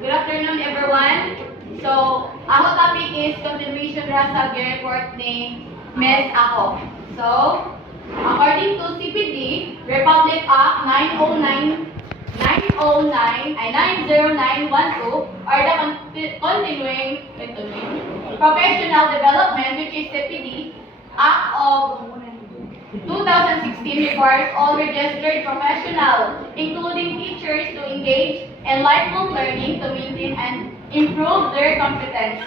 Good afternoon, everyone. So, ako topic is continuation ra sa report ni Ms. Ako. So, according to CPD, Republic Act 90912 are the continuing professional development, which is CPD Act of 2016 requires all registered professionals, including teachers, to engage in lifelong learning to maintain and improve their competence.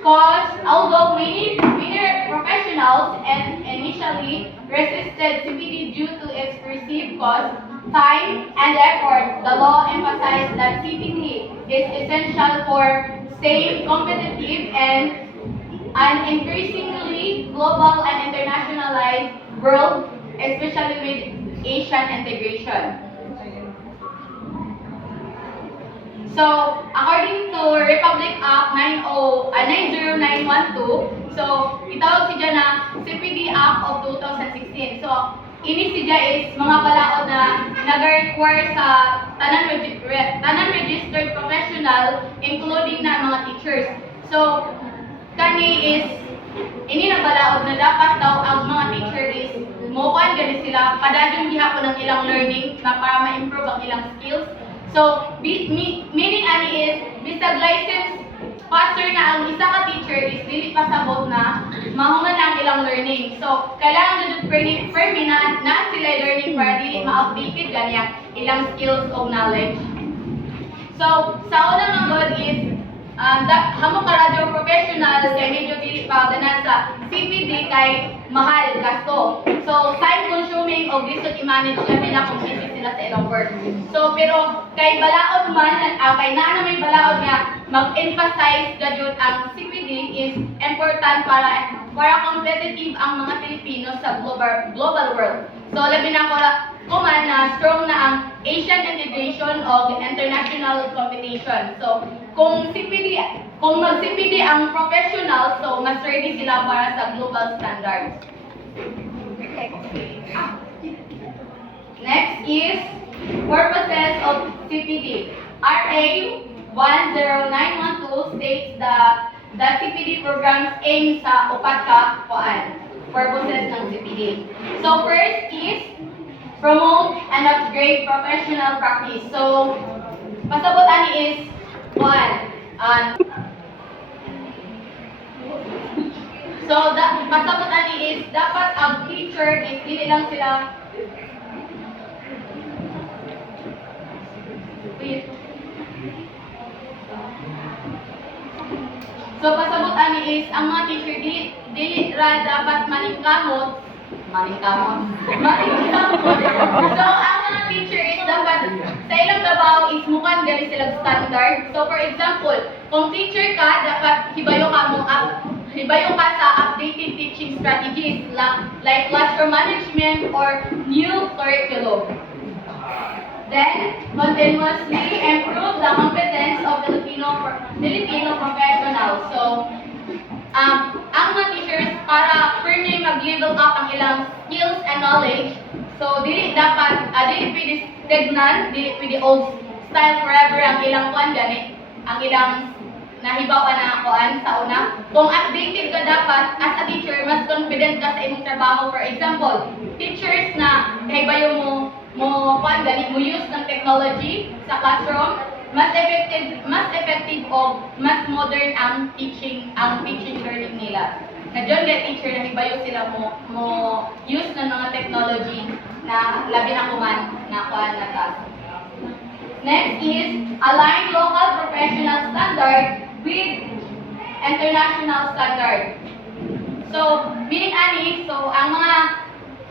Because although many professionals and initially resisted CPD due to its perceived cost, time, and effort, the law emphasized that CPD is essential for staying competitive and an increasingly global and internationalized world, especially with Asian integration. So, according to Republic Act 90912, so itawag siya na CPD Act of 2016. So, ini siya is mga balaod na nag-require sa tanan registered professional, including na mga teachers. So, kani is ini na balaod na dapat daw ang mga teacher is mukuan gani sila padayon gihapon ang ilang learning na para ma-improve ang ilang skills. So meaning ani is bisag license faster na ang isa ka teacher is dili pa sabot na mahuman ang ilang learning. So kailangan jud permi na sila learning para dili ma-updated gani ang ilang skills o knowledge. So sa unang ang goal is hamo ka radio professional kay medyo dili pa ganan sa CPD kay mahal gasto. So time consuming og lisod i-manage labi na kung busy sila sa ilang work. So pero kay balaod man kay naa na may balaod nga mag-emphasize gayud ang CPD is important para competitive ang mga Pilipino sa global world. So labi na ko man na strong na ang Asian integration o international competition. So kung mag-CPD ang professional, so mas ready sila para sa global standards. Next is purposes of CPD. RA 10912 states that the CPD programs aim sa upat ka purposes ng CPD. So first is promote and upgrade professional practice. So pasabot ani is one. Pasabot ani is dapat ang teacher is dili lang sila So pasabot ani is ang mga teacher dili ra dapat malingkamot. So ang mga teacher is dapat sa ilang trabaho is mukan gali silang standard. So for example, kung teacher ka, dapat hibayo ka sa updated teaching strategies like classroom management or new curriculum. Then, continuously improve the competence of Filipino professionals. So, ang mga teachers para firmly mag-level up ang ilang skills and knowledge. So, dili pwede stagnant, dili pwede old style forever ang ilang gani, ang ilang nahibaw na sa una. Kung updated ka dapat, as a teacher, mas confident ka sa imong trabaho. For example, teachers na kahibayo mo use ng technology sa classroom, mas effective o mas modern ang teaching learning nila. Na John teacher na hibayo sila mo use ng mga technology na labi na kuman na task. Next is align local professional standard with international standard. So, meaning ang mga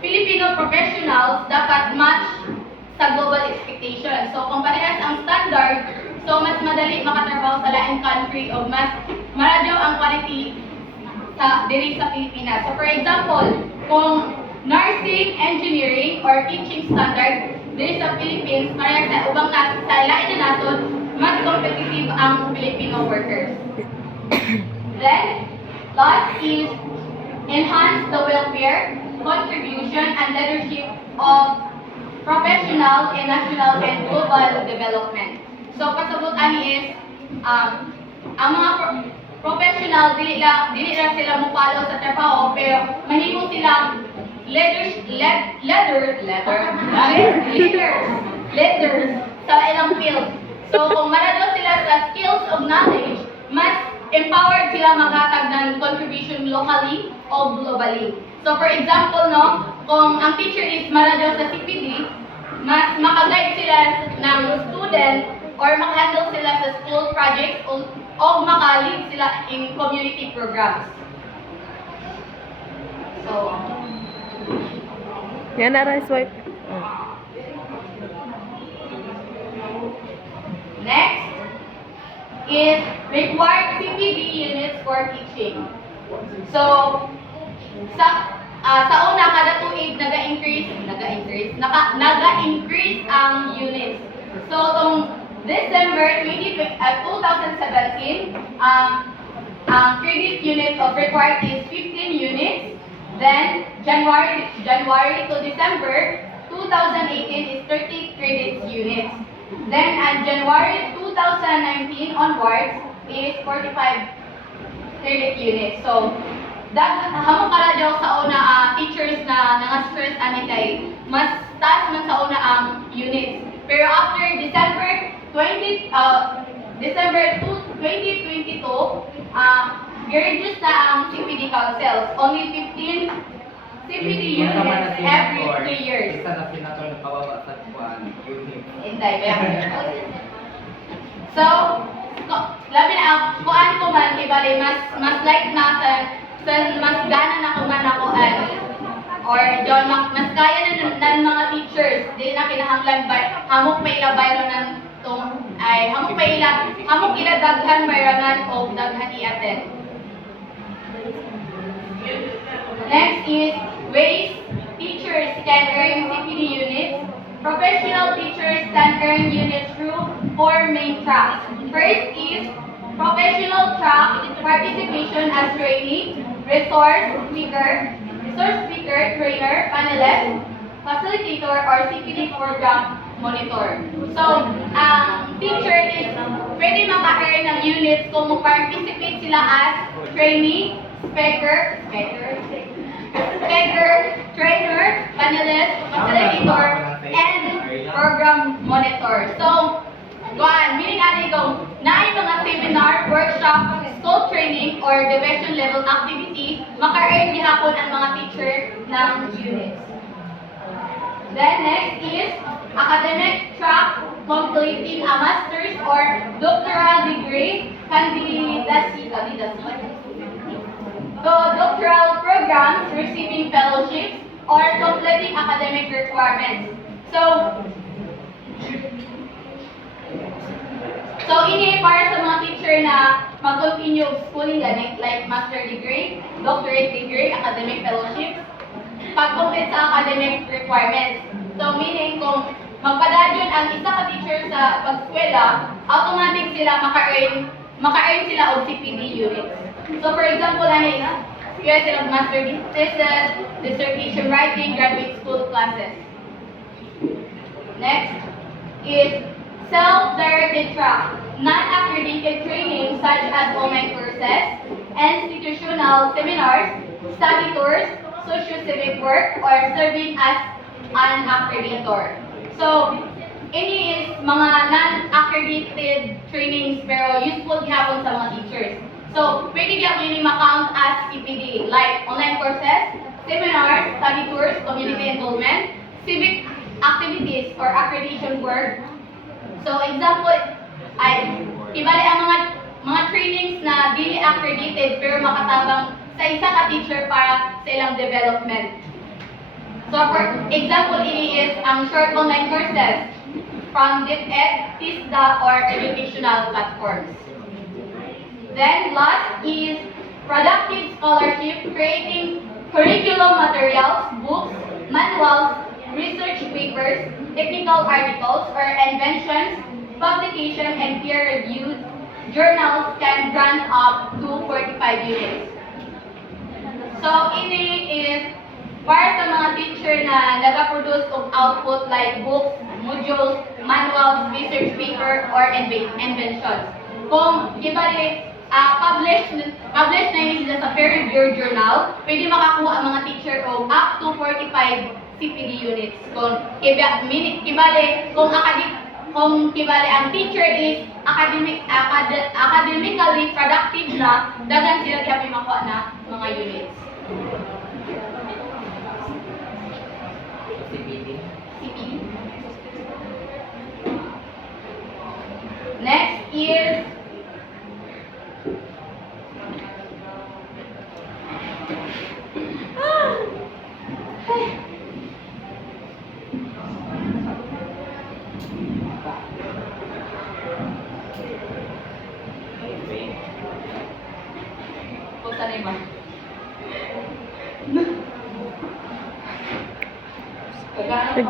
Filipino professionals dapat match sa global expectation. So, kung parehas ang standard, so mas madali makatrabaho sa laing country o mas maradyo ang quality diri sa Pilipinas. So, for example, kung nursing, engineering, or teaching standard diri sa Philippines, parehas sa ubang sa lain na naton, mas competitive ang Filipino workers. Then, last is enhance the welfare, contribution, and leadership of professional in national and global development. So pasabot ani is ang mga professional dili lang sila mo follow sa trabaho pero mahimo silang leaders sa ilang field. So kung manado sila sa skills of knowledge, mas empowered sila maghatag ng contribution locally o globally. So for example, no, kung ang teacher is manado sa CPD, mas makaguide sila ng student or makahandle sila sa school projects o maka-lead sila in community programs. So, Yan na rice wipe. next is required CPD units for teaching. So, sa una kada tuig naga-increase ang units. So, tong December 2017, ang credit unit of required is 15 units. Then, January to December 2018 is 30 credits units. Then, January 2019 onwards is 45 credit units. So, hamon kala daw sa una teachers na nanga-stress ani kay mas taas man sa una ang units. Pero after December 2022, i-reduce na ang CPD councils. Only 15 CPD units every 3 years. Isa na senator na kawawa sa unit. Intay, so, labi na kuan ko man kay bali mas like na sa mas gana na ko man ako or John mas kaya na ng mga teachers dili na kinahanglan ba hamok pa ila bayro ng tong ay hamok ila daghan bayranan o daghan i-attend. Next is ways teachers can earn CPD units. Professional teachers can earn units through 4 main tracks. First is professional track participation as trainee, resource speaker, trainer, panelist, facilitator, or CPD program monitor. So, ang teacher is pwede maka-earn ng units kung mag-participate sila as trainee, speaker, trainer, panelist, facilitator, and program monitor. So, meaning ano itong naay mga seminar, workshop, school training, or division level activities, maka-earn gihapon ang mga teacher ng units. Then next is academic track completing a master's or doctoral degree, candidacy. So doctoral programs receiving fellowships or completing academic requirements. So ini para sa mga teacher na mag-continue schooling ganit like master degree, doctorate degree, academic fellowship, pag-complete sa academic requirements. So meaning kung magpadadyon ang isa ka teacher sa pag-eskwela, automatic sila maka-earn sila og CPD units. So for example, kaya sila master thesis, dissertation writing, graduate school classes. Next is self-directed track, non-accredited training such as online courses, institutional seminars, study tours, socio-civic work, or serving as an accreditor. So, ini is mga non-accredited trainings pero useful gihapon sa mga teachers. So, pwede gihapon ini ma-count as CPD, like online courses, seminars, study tours, community involvement, civic activities, or accreditation work. So, example, ay, ibali ang mga trainings na dili accredited pero makatabang sa isa ka teacher para sa ilang development. So, for example, ini is ang short online courses from DepEd, TISDA, or educational platforms. Then, last is productive scholarship, creating curriculum materials, books, manuals, research papers, technical articles, or inventions, publication, and peer-reviewed journals can grant up to 45 units. So, ini is para sa mga teacher na nag-produce of output like books, modules, manuals, research paper, or inventions. Kung ibali, publish na yun sila sa peer-reviewed journal, pwede makakuha ang mga teacher o up to 45 CPD units. Kung kibali ang teacher is academically productive na, dagan sila kaya may makuha na mga units. CPD. CPD. Next is kung saan naman. Nag